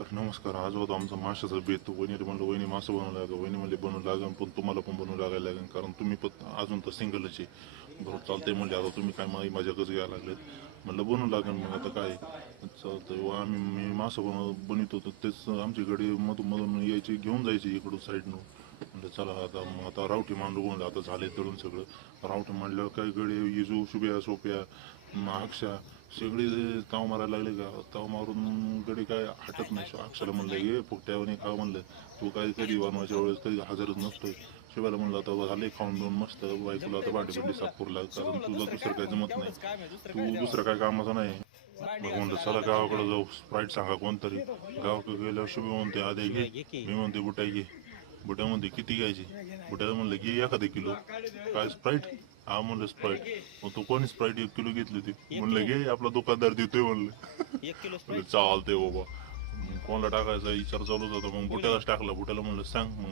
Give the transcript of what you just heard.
तर नमस्कार. आज होता आमचा माशाचा बेत. वहिनीला म्हणलं वहिनी मासं बनवू लागा. वहिनी म्हणले बनवू लागेल, पण तुम्हाला पण बनवू लागायला लागेल, कारण तुम्ही पण अजून तर सिंगलच आहे. बरोबर चालतंय म्हणले. आता तुम्ही काय माझ्या कसं घ्यायला लागलेत. म्हणलं बनवू लागेल. मग आता काय चालतंय. आम्ही मी मासं बनवत होतो, तेच आमच्याकडे मधून मधून यायचे, घेऊन जायचे इकडून साईडनं. म्हणलं चला आता, मग आता रावठी मांडू म्हणलं. आता झाले तळून सगळं. रावठी मांडल्यावर काय गडे इजू शुभ्या सोप्या अक्षा सगळे ताव मारायला लागले. का ताव मारून गडी काय हटत नाही. अक्षाला म्हणलं ये फुकट्यावाने खा म्हणलं. तू काय कधी बनवायच्या वेळेस कधी हजरच नसतोय. शिवायला म्हणलं आता झाले खाऊन दोन मस्त. बायकोला आता भांडी साफ करू लाग, कारण तुला दुसरं काय जमत नाही. तू दुसरं काय कामाचं नाही. मग म्हणलं चला गावाकडे जाऊ. स्प्राईट सांगा कोणतरी. गावाकडे गेल्यावर शुभ म्हणते आधी घे, मी म्हणते बुटाई घे. बुट्या म्हणते किती घ्यायची. बुट्याला म्हणलं घे एखादं किलो. काय स्प्राईट. हा म्हणलं स्प्राईट. मग तू कोणी स्प्राईट 1 किलो घेतली होती. म्हणलं घे आपला दुकानदार देतोय म्हणलं. चालतंय बाबा. कोणाला टाकायचा विचार चालूच होता. मग बुट्यालाच टाकला. बुट्याला म्हणलं सांग. मग